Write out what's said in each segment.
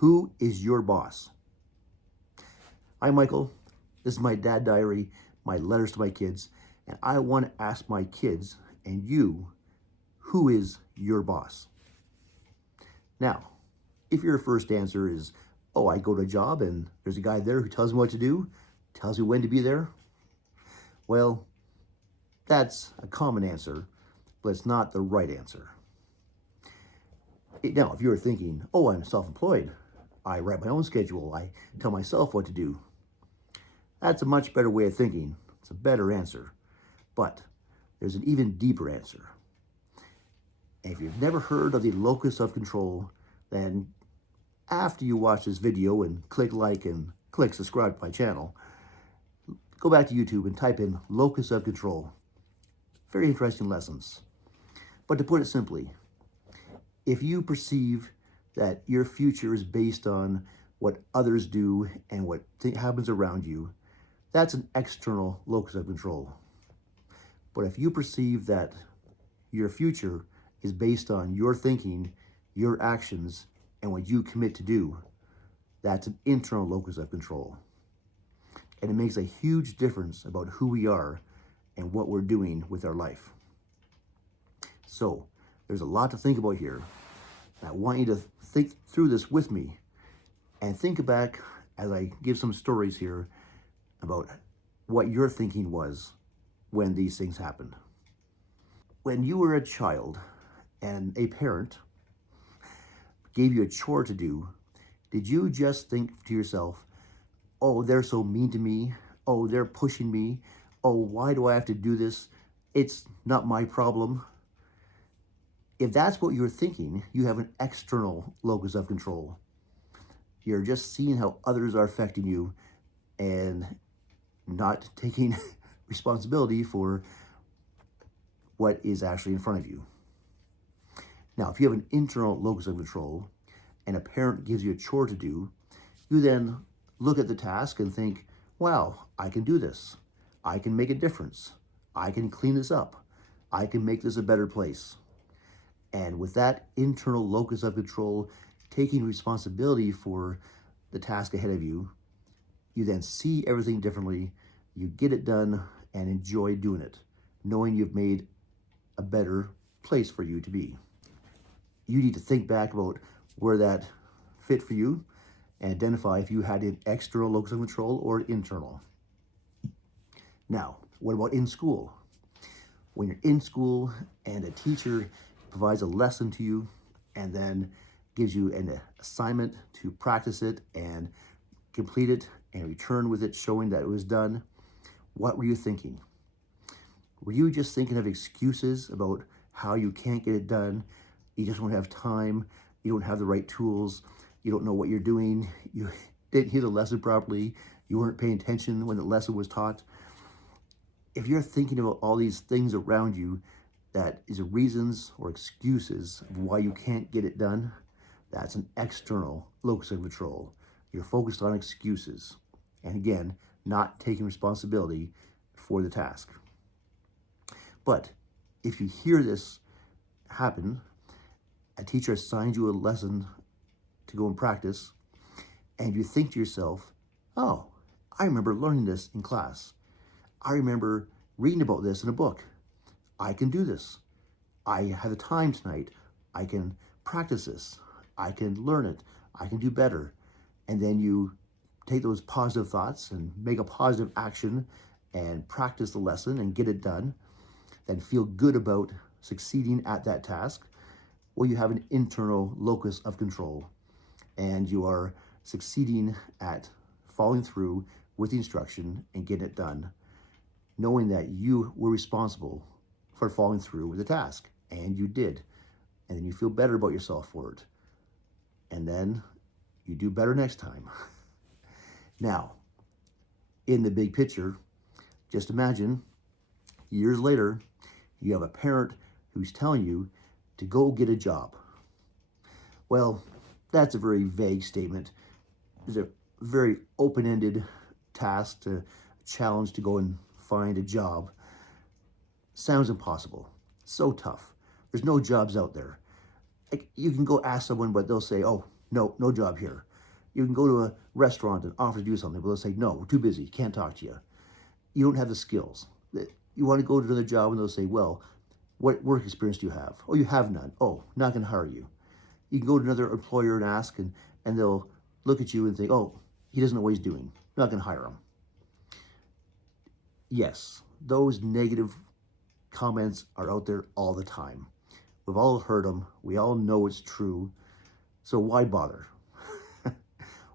Who is your boss? Hi, Michael. This is my dad diary, my letters to my kids, and I want to ask my kids and you, who is your boss? Now, if your first answer is, oh, I go to a job and there's a guy there who tells me what to do, tells me when to be there, well, that's a common answer, but it's not the right answer. Now, if you're thinking, oh, I'm self-employed, I write my own schedule, I tell myself what to do, that's a much better way of thinking. It's a better answer. But there's an even deeper answer. And if you've never heard of the Locus of Control, then after you watch this video and click like and click subscribe to my channel, go back to YouTube and type in Locus of Control. Very interesting lessons. But to put it simply, if you perceive that your future is based on what others do and what happens around you, that's an external locus of control. But if you perceive that your future is based on your thinking, your actions, and what you commit to do, that's an internal locus of control. And it makes a huge difference about who we are and what we're doing with our life. So there's a lot to think about here. And I want you to think through this with me and think back as I give some stories here about what your thinking was when these things happened. When you were a child and a parent gave you a chore to do, did you just think to yourself, oh, they're so mean to me, oh, they're pushing me, oh, why do I have to do this? It's not my problem. If that's what you're thinking, you have an external locus of control. You're just seeing how others are affecting you and not taking responsibility for what is actually in front of you. Now, if you have an internal locus of control and a parent gives you a chore to do, you then look at the task and think, wow, I can do this. I can make a difference. I can clean this up. I can make this a better place. And with that internal locus of control, taking responsibility for the task ahead of you, you then see everything differently, you get it done, and enjoy doing it, knowing you've made a better place for you to be. You need to think back about where that fit for you and identify if you had an external locus of control or internal. Now, what about in school? When you're in school and a teacher provides a lesson to you and then gives you an assignment to practice it and complete it and return with it showing that it was done, what were you thinking? Were you just thinking of excuses about how you can't get it done? You just don't have time, you don't have the right tools, you don't know what you're doing, you didn't hear the lesson properly, you weren't paying attention when the lesson was taught. If you're thinking about all these things around you that is reasons or excuses of why you can't get it done, that's an external locus of control. You're focused on excuses. And again, not taking responsibility for the task. But if you hear this happen, a teacher assigns you a lesson to go and practice, and you think to yourself, oh, I remember learning this in class. I remember reading about this in a book. I can do this. I have the time tonight. I can practice this. I can learn it. I can do better. And then you take those positive thoughts and make a positive action and practice the lesson and get it done, then feel good about succeeding at that task. Well, you have an internal locus of control and you are succeeding at following through with the instruction and getting it done, knowing that you were responsible for following through with the task, and you did. And then you feel better about yourself for it. And then you do better next time. Now, in the big picture, just imagine years later, you have a parent who's telling you to go get a job. Well, that's a very vague statement. It's a very open-ended task, to challenge to go and find a job. Sounds impossible. So tough. There's no jobs out there. Like, you can go ask someone, but they'll say, oh, no job here. You can go to a restaurant and offer to do something, but they'll say, no, we're too busy, can't talk to you. You don't have the skills. You want to go to another job and they'll say, well, what work experience do you have? Oh, you have none. Oh, not going to hire you. You can go to another employer and ask, and they'll look at you and think, oh, he doesn't know what he's doing. Not going to hire him. Yes, those negative comments are out there all the time. We've all heard them. We all know it's true. So why bother?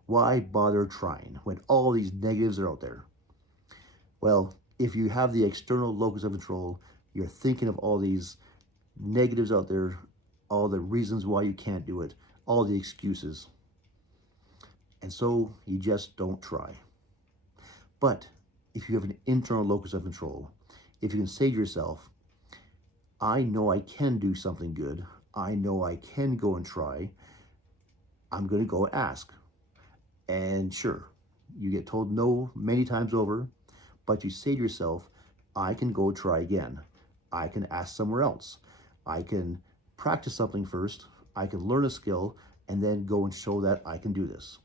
Why bother trying when all these negatives are out there? Well, if you have the external locus of control, you're thinking of all these negatives out there, all the reasons why you can't do it, all the excuses. And so you just don't try. But if you have an internal locus of control, if you can say to yourself, I know I can do something good, I know I can go and try, I'm going to go ask. And sure, you get told no many times over, but you say to yourself, I can go try again. I can ask somewhere else. I can practice something first. I can learn a skill and then go and show that I can do this.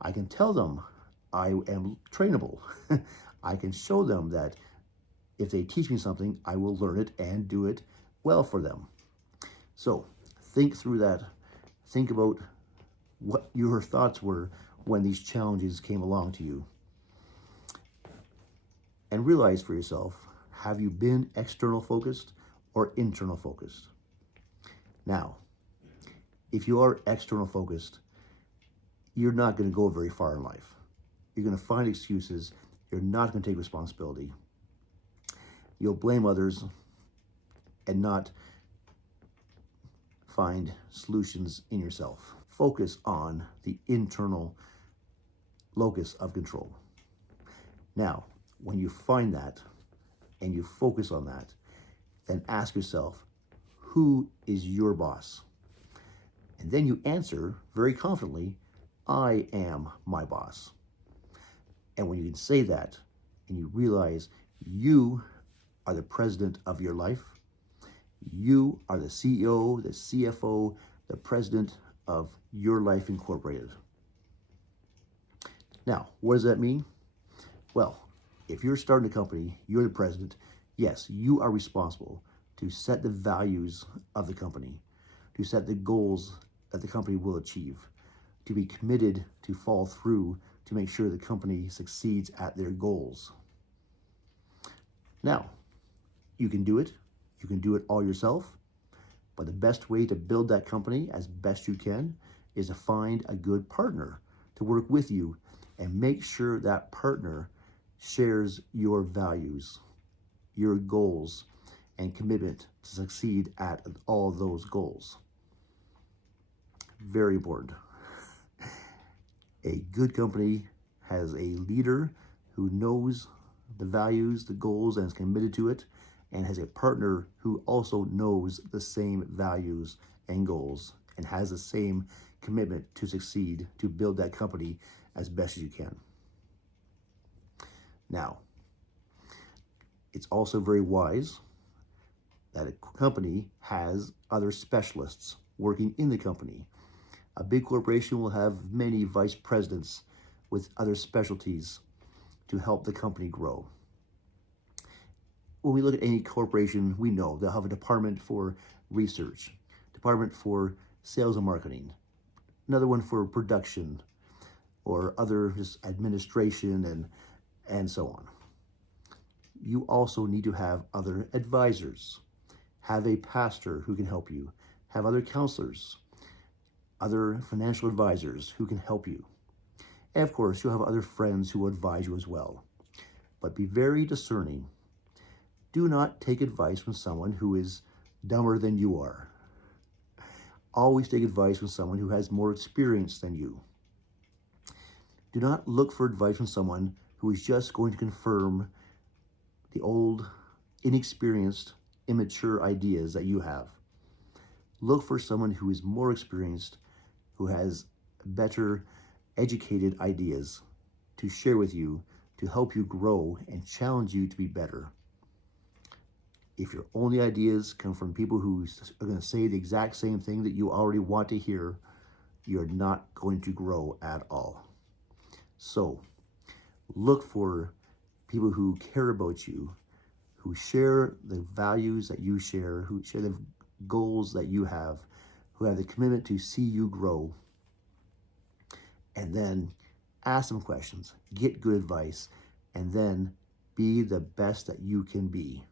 I can tell them I am trainable. I can show them that if they teach me something, I will learn it and do it well for them. So think through that. Think about what your thoughts were when these challenges came along to you. And realize for yourself, have you been external focused or internal focused? Now, if you are external focused, you're not going to go very far in life. You're going to find excuses. You're not going to take responsibility. You'll blame others and not find solutions in yourself. Focus on the internal locus of control. Now, when you find that and you focus on that, then ask yourself, who is your boss? And then you answer very confidently, I am my boss. And when you can say that and you realize you are the president of your life, you are the CEO, the CFO, the president of your life incorporated. Now, what does that mean? Well, if you're starting a company, you're the president, yes, you are responsible to set the values of the company, to set the goals that the company will achieve, to be committed to follow through to make sure the company succeeds at their goals. Now, you can do it. You can do it all yourself. But the best way to build that company as best you can is to find a good partner to work with you and make sure that partner shares your values, your goals, and commitment to succeed at all those goals. Very important. A good company has a leader who knows the values, the goals, and is committed to it, and has a partner who also knows the same values and goals and has the same commitment to succeed, to build that company as best as you can. Now, it's also very wise that a company has other specialists working in the company. A big corporation will have many vice presidents with other specialties to help the company grow. When we look at any corporation, we know they'll have a department for research, department for sales and marketing, another one for production, or other just administration and so on. You also need to have other advisors, have a pastor who can help you, have other counselors, other financial advisors who can help you. And of course, you'll have other friends who will advise you as well. But be very discerning. Do not take advice from someone who is dumber than you are. Always take advice from someone who has more experience than you. Do not look for advice from someone who is just going to confirm the old, inexperienced, immature ideas that you have. Look for someone who is more experienced, who has better educated ideas to share with you, to help you grow and challenge you to be better. If your only ideas come from people who are going to say the exact same thing that you already want to hear, you're not going to grow at all. So look for people who care about you, who share the values that you share, who share the goals that you have, who have the commitment to see you grow, and then ask them questions, get good advice, and then be the best that you can be.